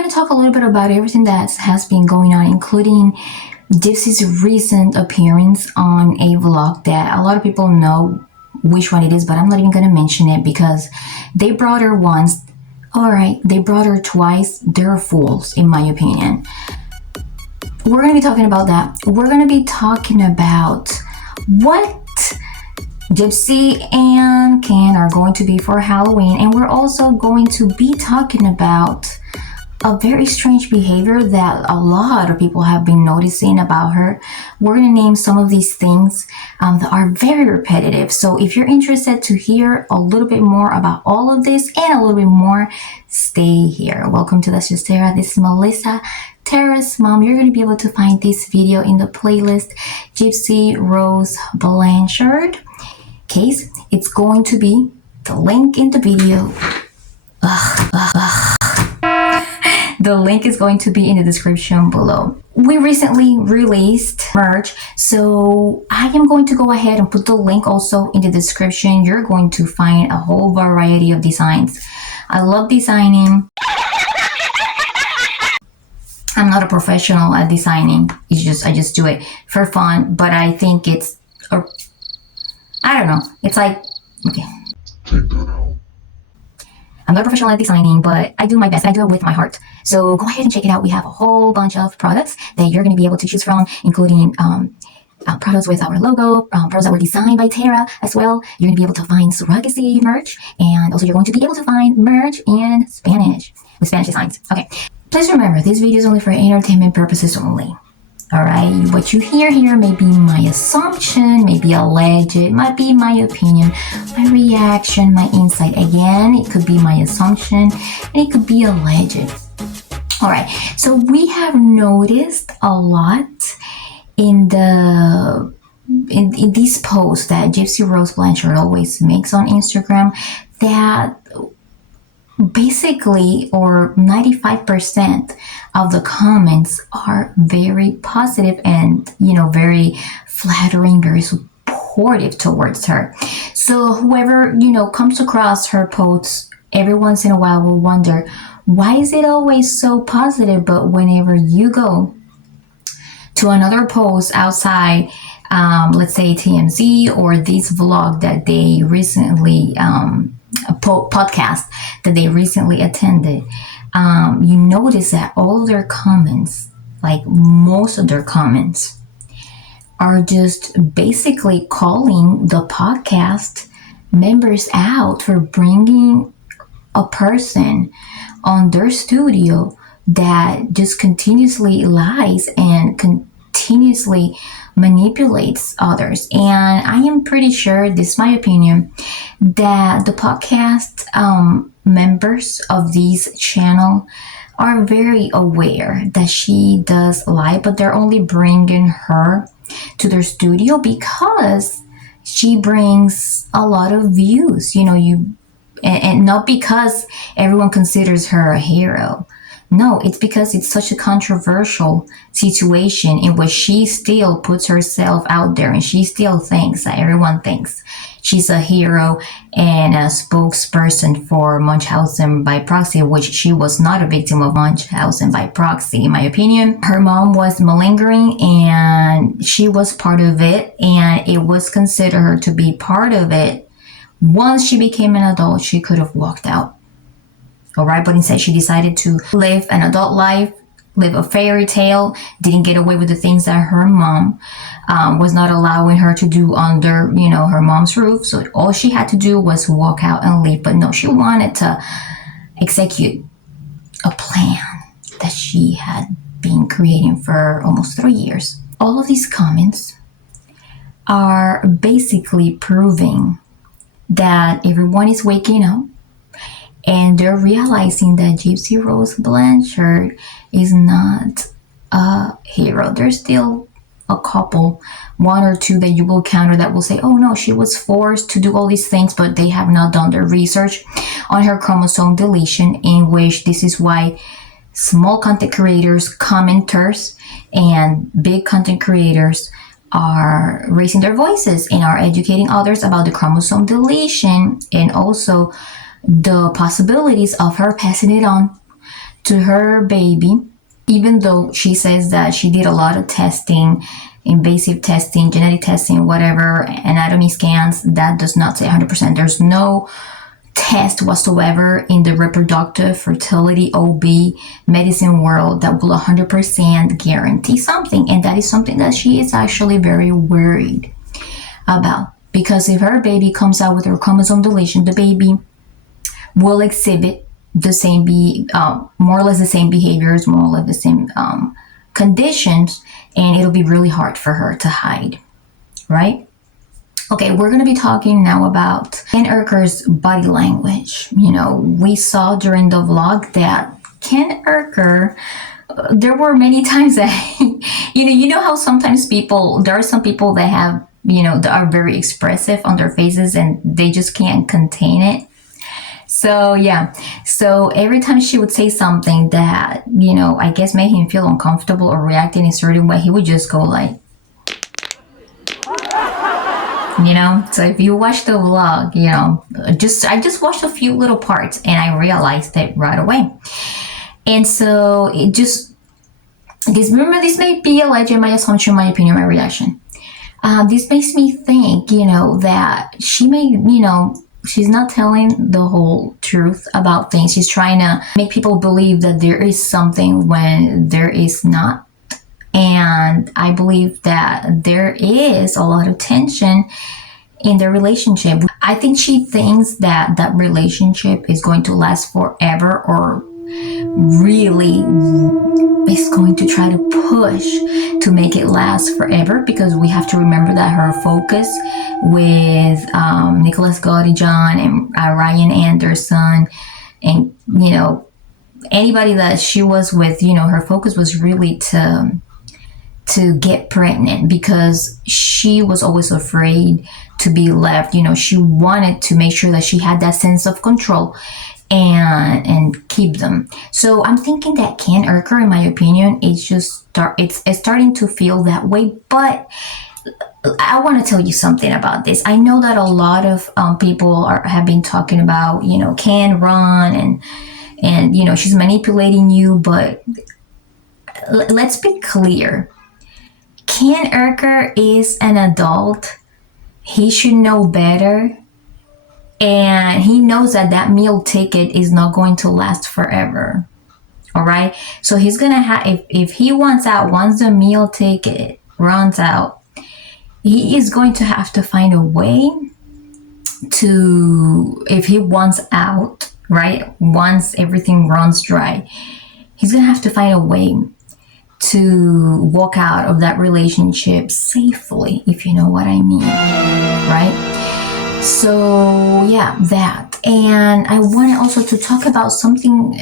going to talk a little bit about everything that has been going on, including GYPSY's recent appearance on a vlog that a lot of people know which one it is, but I'm not even going to mention it because they brought her once. All right, they brought her twice. They're fools, in my opinion. We're going to be talking about that. We're going to be talking about what GYPSY and Ken are going to be for Halloween, and we're also going to be talking about a very strange behavior that a lot of people have been noticing about her. We're going to name some of these things that are very repetitive. So if you're interested to hear a little bit more about all of this and a little bit more, stay here. Welcome to Let's Just Tara. This is Melissa, Tara's mom. You're going to be able to find this video in the playlist GYPSY Rose Blanchard. Case, it's going to be the link in the video. The link is going to be in the description below. We recently released merch, so I am going to go ahead and put the link also in the description. You're going to find a whole variety of designs. I love designing. I'm not a professional at designing. I just do it for fun, but I think it's, I don't know. It's like, okay. I'm not a professional at designing, but I do my best. I do it with my heart. So go ahead and check it out. We have a whole bunch of products that you're going to be able to choose from, including products with our logo, products that were designed by Tara as well. You're going to be able to find surrogacy merch, and also you're going to be able to find merch in Spanish, with Spanish designs. Okay. Please remember, this video is only for entertainment purposes only. All right, what you hear here may be my assumption, may be alleged, it might be my opinion, my reaction, my insight. Again, it could be my assumption, and it could be alleged. All right, so we have noticed a lot in these posts that GYPSY Rose Blanchard always makes on Instagram that basically, or 95% of the comments are very positive and, very flattering, very supportive towards her. So whoever, comes across her posts every once in a while will wonder, why is it always so positive? But whenever you go to another post outside, let's say TMZ or this vlog that they recently, a podcast that they recently attended, you notice that all their comments, like most of their comments, are just basically calling the podcast members out for bringing a person on their studio that just continuously lies and continuously manipulates others. And I am pretty sure, this is my opinion, that the podcast members of this channel are very aware that she does lie, but they're only bringing her to their studio because she brings a lot of views, and not because everyone considers her a hero. No, it's because it's such a controversial situation in which she still puts herself out there, and she still thinks that everyone thinks she's a hero and a spokesperson for Munchausen by proxy, which she was not a victim of Munchausen by proxy. In my opinion, her mom was malingering and she was part of it, and it was considered her to be part of it. Once she became an adult, she could have walked out. All right, but instead she decided to live an adult life, live a fairy tale, didn't get away with the things that her mom was not allowing her to do under, her mom's roof. So all she had to do was walk out and leave. But no, she wanted to execute a plan that she had been creating for almost 3 years. All of these comments are basically proving that everyone is waking up and they're realizing that GYPSY Rose Blanchard is not a hero. There's still a couple, one or two that you will counter that will say, oh no, she was forced to do all these things, but they have not done their research on her chromosome deletion, in which this is why small content creators, commenters, and big content creators are raising their voices and are educating others about the chromosome deletion and also the possibilities of her passing it on to her baby, even though she says that she did a lot of testing, invasive testing, genetic testing, whatever, anatomy scans, that does not say 100%. There's no test whatsoever in the reproductive fertility OB medicine world that will 100% guarantee something. And that is something that she is actually very worried about. Because if her baby comes out with her chromosome deletion, the baby will exhibit the same, more or less the same behaviors, more or less the same conditions, and it'll be really hard for her to hide, right? Okay, we're going to be talking now about Ken Urker's body language. We saw during the vlog that Ken Urker, there were many times that, you know how sometimes there are some people that have, that are very expressive on their faces and they just can't contain it. So yeah, so every time she would say something that, I guess made him feel uncomfortable or react in a certain way, he would just go like, so if you watch the vlog, I just watched a few little parts and I realized it right away. And so it just, remember, this may be alleged, my assumption, my opinion, my reaction. This makes me think, that she may, she's not telling the whole truth about things. She's trying to make people believe that there is something when there is not. And I believe that there is a lot of tension in their relationship. I think she thinks that that relationship is going to last forever, or really is going to try to push to make it last forever, because we have to remember that her focus with Nicholas Gaudijon and Ryan Anderson and, anybody that she was with, her focus was really to get pregnant, because she was always afraid to be left. She wanted to make sure that she had that sense of control and keep them. So I'm thinking that Ken Urker, in my opinion, it's starting to feel that way. But I want to tell you something about this. I know that a lot of people have been talking about, Ken, run, and she's manipulating you. But let's be clear. Ken Urker is an adult. He should know better. And he knows that that meal ticket is not going to last forever. All right. So he's going to have, if he wants out, once the meal ticket runs out, he is going to have to find a way to, if he wants out, right? Once everything runs dry, he's going to have to find a way to walk out of that relationship safely, if you know what I mean, right? So yeah, that. And I wanted also to talk about something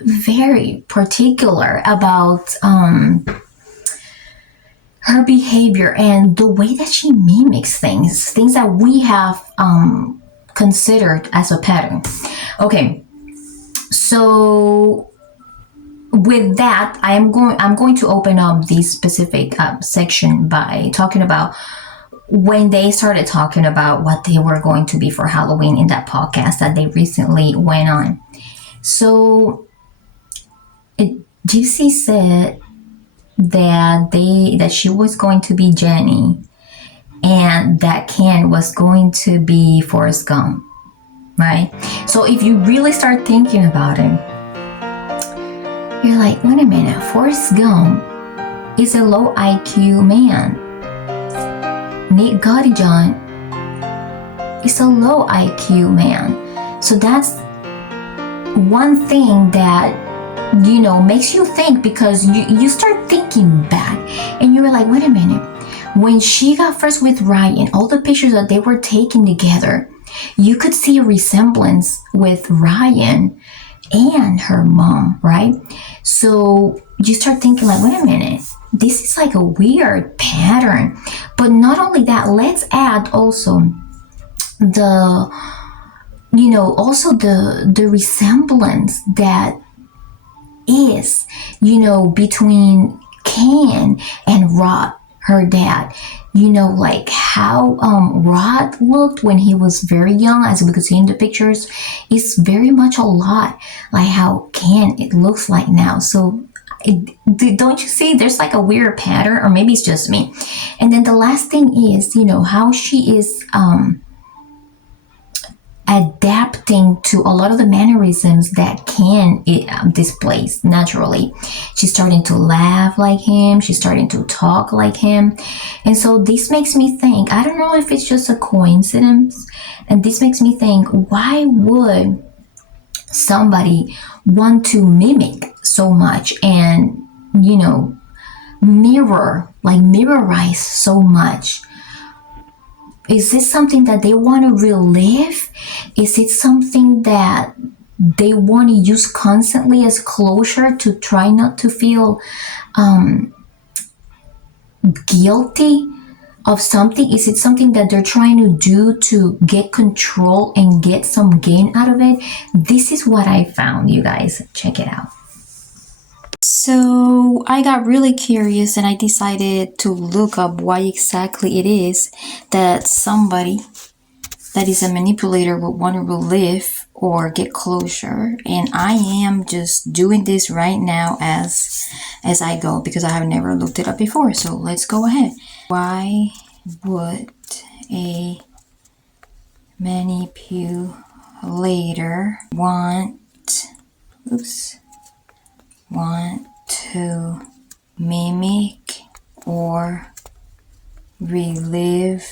very particular about her behavior and the way that she mimics things that we have considered as a pattern. Okay, so with that, I'm going to open up this specific section by talking about when they started talking about what they were going to be for Halloween in that podcast that they recently went on. So GYPSY said that she was going to be Jenny and that Ken was going to be Forrest Gump, right? So if you really start thinking about it, you're like, wait a minute, Forrest Gump is a low IQ man. Nick Gaudijon is a low IQ man. So that's one thing that, makes you think, because you start thinking back and you're like, wait a minute, when she got first with Ryan, all the pictures that they were taking together, you could see a resemblance with Ryan and her mom, right? So you start thinking like, wait a minute, this is like a weird pattern. But not only that, let's add also the resemblance that is, between Ken and Rob, her dad. You know, like how Rod looked when he was very young, as we could see in the pictures, is very much a lot like how Ken it looks like now. So don't you see there's like a weird pattern, or maybe it's just me. And then the last thing is, you know, how she is adapting to a lot of the mannerisms that Ken displays naturally. She's starting to laugh like him. She's starting to talk like him. And so this makes me think, I don't know if it's just a coincidence, and this makes me think, why would somebody want to mimic so much and, you know, mirrorize so much? Is this something that they want to relive? Is it something that they want to use constantly as closure to try not to feel guilty of something? Is it something that they're trying to do to get control and get some gain out of it? This is what I found, you guys. Check it out. So I got really curious and I decided to look up why exactly it is that somebody that is a manipulator would want to relive or get closure. And I am just doing this right now as I go, because I have never looked it up before. So let's go ahead. Why would a manipulator want to mimic or relive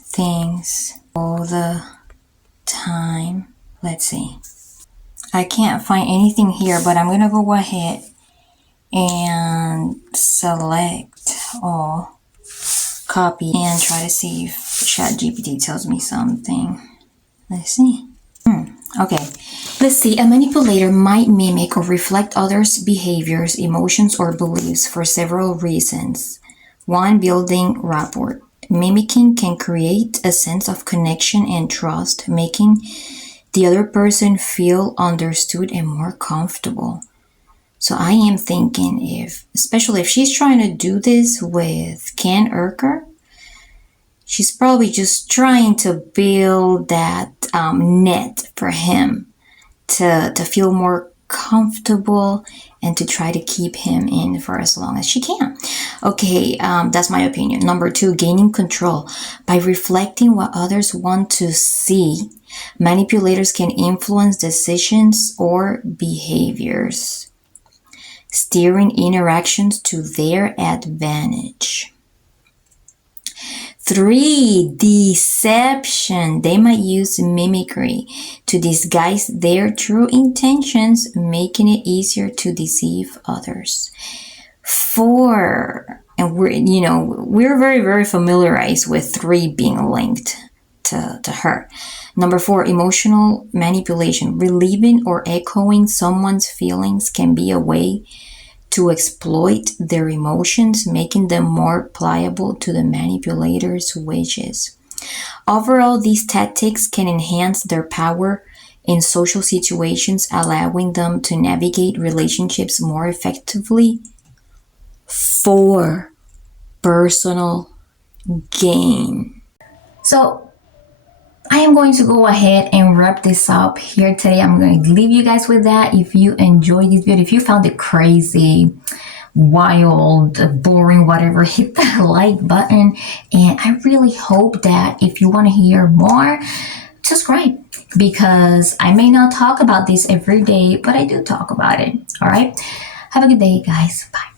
things all the time? Let's see. I can't find anything here, but I'm gonna go ahead and select all, copy, and try to see if ChatGPT tells me something. Let's see. Okay, let's see. A manipulator might mimic or reflect others' behaviors, emotions, or beliefs for several reasons. 1. Building rapport. Mimicking can create a sense of connection and trust, making the other person feel understood and more comfortable. So I am thinking, especially if she's trying to do this with Ken Urker, she's probably just trying to build that net for him to feel more comfortable and to try to keep him in for as long as she can. Okay, that's my opinion. Number 2, gaining control. By reflecting what others want to see, manipulators can influence decisions or behaviors, steering interactions to their advantage. 3, deception. They might use mimicry to disguise their true intentions, making it easier to deceive others. 4, and we're very, very familiarized with 3 being linked to her. Number 4, emotional manipulation. Relieving or echoing someone's feelings can be a way to exploit their emotions, making them more pliable to the manipulator's wishes. Overall, these tactics can enhance their power in social situations, allowing them to navigate relationships more effectively for personal gain. So I am going to go ahead and wrap this up here today. I'm going to leave you guys with that. If you enjoyed this video, if you found it crazy, wild, boring, whatever, hit that like button. And I really hope that if you want to hear more, subscribe, because I may not talk about this every day, but I do talk about it. All right. Have a good day, guys. Bye.